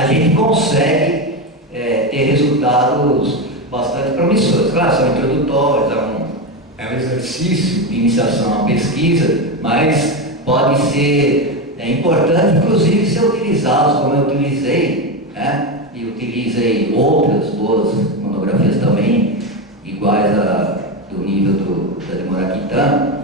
a gente consegue ter resultados bastante promissores. Claro, são introdutórios, é um exercício de iniciação à pesquisa, mas pode ser importante, inclusive, ser utilizados, como eu utilizei, né? E utilizei outras boas monografias também, iguais do nível da de Morakitã,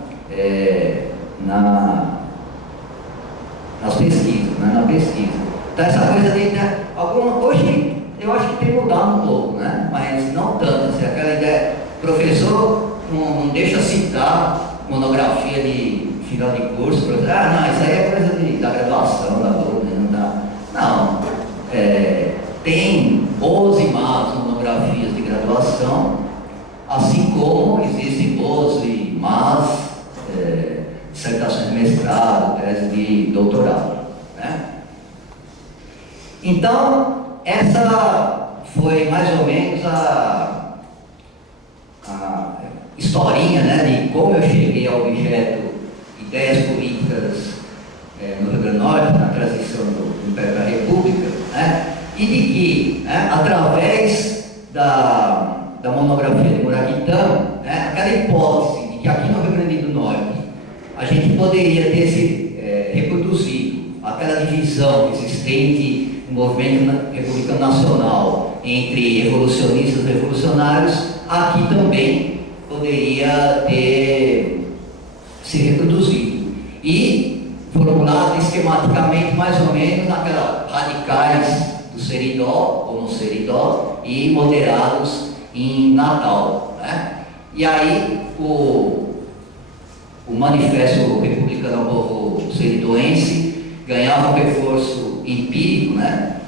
nas pesquisas, né? Na pesquisa. Então, essa coisa de hoje eu acho que tem mudado um pouco, né? Mas não tanto. Assim, aquela ideia, professor não deixa citar monografia de final de curso, não, isso aí é coisa da graduação, da dúvida, não dá. Não. Tem boas e más monografias de graduação, assim como existem boas e más dissertações de mestrado, tese de doutorado, né? Então, essa foi mais ou menos a historinha, né, de como eu cheguei ao objeto ideias políticas no Rio Grande do Norte, na transição do Império para a República, né, e de que, né, através da monografia de Morakitã, né, aquela hipótese de que aqui no Rio Grande do Norte a gente poderia ter reproduzido aquela divisão existente no movimento republicano nacional entre revolucionistas e revolucionários, aqui também poderia ter se reproduzido e formulado esquematicamente mais ou menos naquelas radicais do Seridó ou no Seridó e moderados em Natal, né? E aí o Manifesto Republicano ao Povo Seridoense ganhava um reforço empírico, né,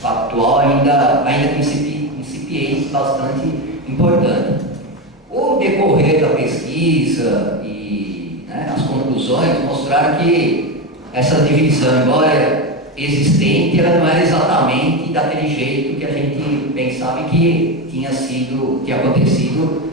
factual, ainda incipiente, bastante importante. O decorrer da pesquisa e, né, as conclusões mostraram que essa divisão, embora existente, ela não era exatamente daquele jeito que a gente pensava que tinha acontecido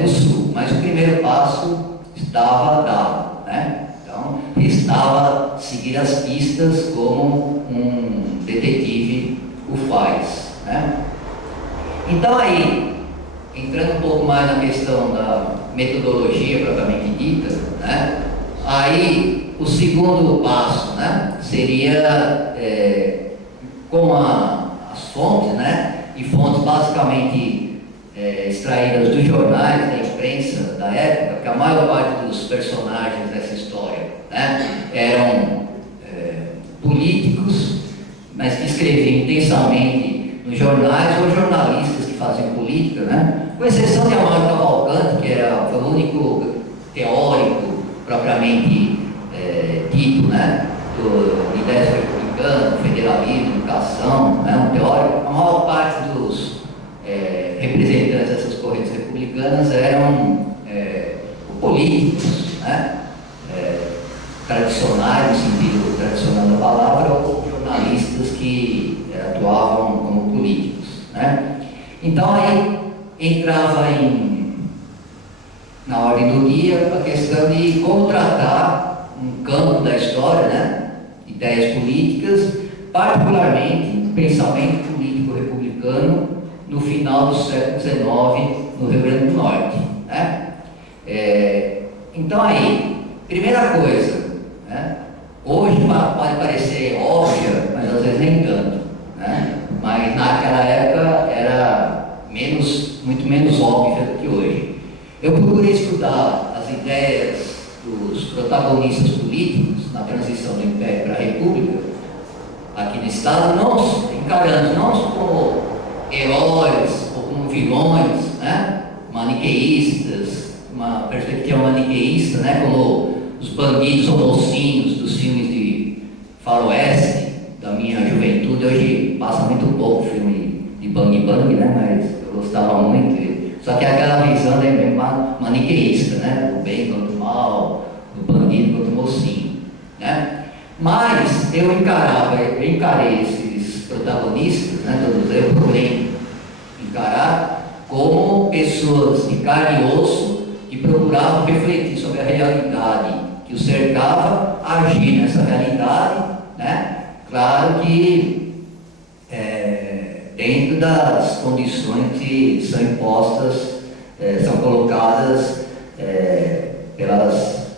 no Sul, mas o primeiro passo estava dado, né? Então, restava seguir as pistas como um detetive o faz, né? Então, aí, entrando um pouco mais na questão da metodologia propriamente dita, né? Aí, o segundo passo, né, seria com as fontes, né? E fontes basicamente extraídas dos jornais, da imprensa da época, porque a maior parte dos personagens dessa história, né, eram políticos, mas que escreviam intensamente nos jornais, ou jornalistas que faziam política, né, com exceção de Amaro Cavalcante, que foi o único teórico propriamente dito, né, do ideias republicanas, federalismo, educação, né, um teórico. A maior parte dos representantes dessas correntes republicanas eram políticos, né, tradicionais, no sentido tradicional da palavra, ou jornalistas que atuavam como políticos, né. Então aí entrava na ordem do dia a questão de como tratar um campo da história, né, ideias políticas, particularmente o pensamento político republicano no final do século XIX no Rio Grande do Norte, né? Então aí, primeira coisa, né, hoje pode parecer óbvia, mas às vezes nem tanto, né? Mas naquela época era muito menos óbvia do que hoje. Eu procurei estudar as ideias dos protagonistas políticos na transição do Império para a República aqui no Estado, encarando não como heróis ou como vilões, né, maniqueístas, uma perspectiva maniqueísta, né, como os bandidos ou mocinhos dos filmes de faroeste da minha juventude. Hoje passa muito pouco filme de bang, né, mas eu gostava muito. Só que aquela visão é meio maniqueísta, né, do bem contra o mal, do bandido contra o mocinho, né. Mas eu encarei esses protagonistas, né, todos eu procurei encarar como pessoas de carne e osso que procuravam refletir sobre a realidade que os cercava, agir nessa realidade, né? Claro que das condições que são impostas, são colocadas pelas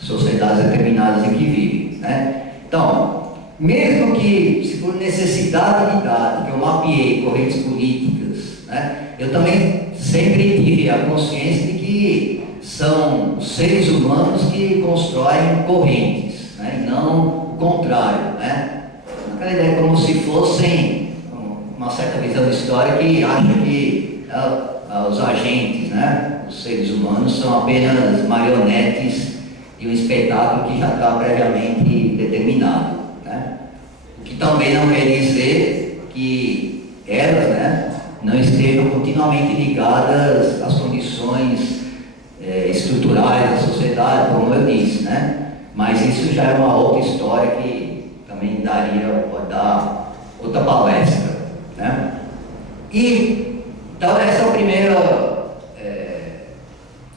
sociedades determinadas em que vivem, né? Então, mesmo que, se por necessidade de dados, que eu mapeei correntes políticas, né, eu também sempre tive a consciência de que são os seres humanos que constroem correntes, né, e não o contrário, né? Aquela ideia como se fossem uma certa visão de história que acha que os agentes, né, os seres humanos, são apenas marionetes de um espetáculo que já está previamente determinado, né? O que também não quer dizer que elas, né, não estejam continuamente ligadas às condições estruturais da sociedade, como eu disse, né? Mas isso já é uma outra história que também pode dar outra palestra, né? E então essa é a primeira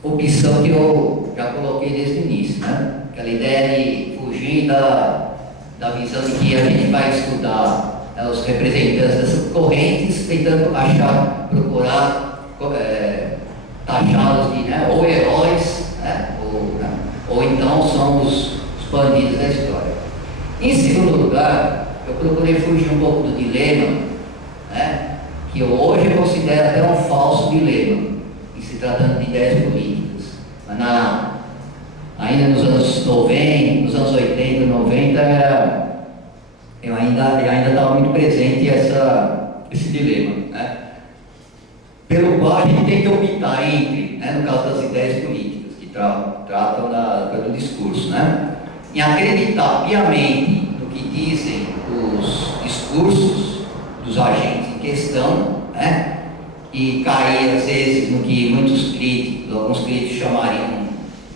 opção que eu já coloquei desde o início, né? Aquela ideia de fugir da visão de que a gente vai estudar os representantes dessas correntes, tentando procurar taxá-los de, né, ou heróis, né, ou então são os bandidos da história. Em segundo lugar, eu procurei fugir um pouco do dilema, né, que eu hoje considero até um falso dilema, em se tratando de ideias políticas. Mas ainda nos anos 90, nos anos 80, 90, eu ainda estava muito presente esse dilema, né, pelo qual a gente tem que optar entre, né, no caso das ideias políticas, que tratam do discurso, né, em acreditar piamente no que dizem os discursos dos agentes em questão, né, e cair às vezes no que alguns críticos chamariam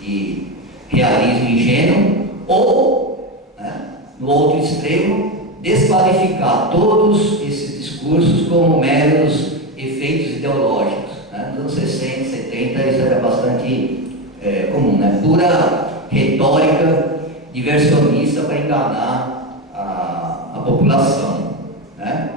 de realismo ingênuo, ou, né, no outro extremo, desqualificar todos esses discursos como meros efeitos ideológicos, né? Nos anos 60, 70 isso era bastante comum, né? Pura retórica diversionista para enganar a população, né?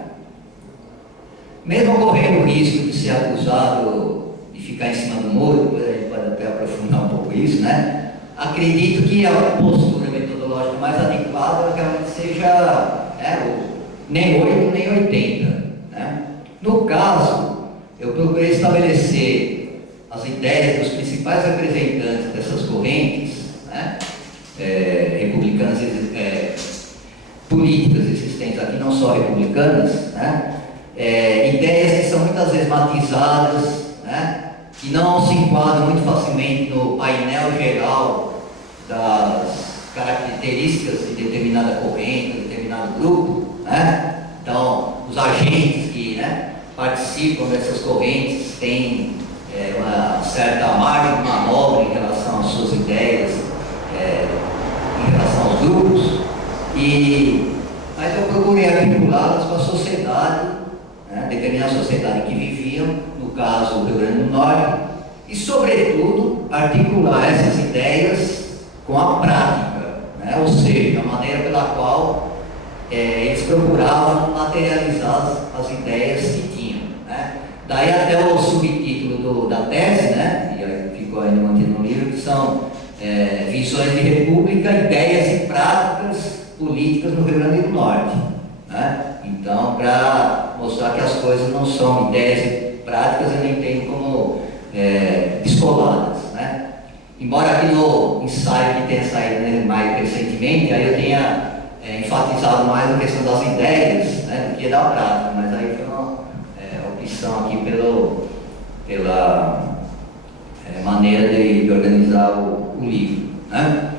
Mesmo correndo o risco de ser acusado de ficar em cima do muro, depois a gente pode até aprofundar um pouco isso, né? Acredito que a postura metodológica mais adequada realmente seja nem 8 nem 80, né? No caso, eu procurei estabelecer as ideias dos principais representantes dessas correntes, né, republicanas, políticas existentes aqui, não só republicanas, né, ideias que são muitas vezes matizadas, né, que não se enquadram muito facilmente no painel geral das características de determinada corrente, determinado grupo, né? Então, os agentes que, né, participam dessas correntes têm uma certa margem de manobra em relação às suas ideias, em relação aos grupos, mas eu procurei articulá-las com a sociedade, né, determinada sociedade em que viviam, no caso, o Rio Grande do Norte, e, sobretudo, articular essas ideias com a prática, né, ou seja, a maneira pela qual eles procuravam materializar as ideias que tinham, né? Daí até o subtítulo da tese, né, e ficou ainda mantido no livro, que são Visões de República, Ideias e Práticas Políticas no Rio Grande do Norte, né? Então, para mostrar que as coisas não são ideias e práticas, eu nem tenho como descoladas, né? Embora aqui no ensaio que tenha saído mais recentemente, aí eu tenha enfatizado mais a questão das ideias, né, do que da prática, mas aí foi uma opção aqui pela maneira de organizar o livro, né?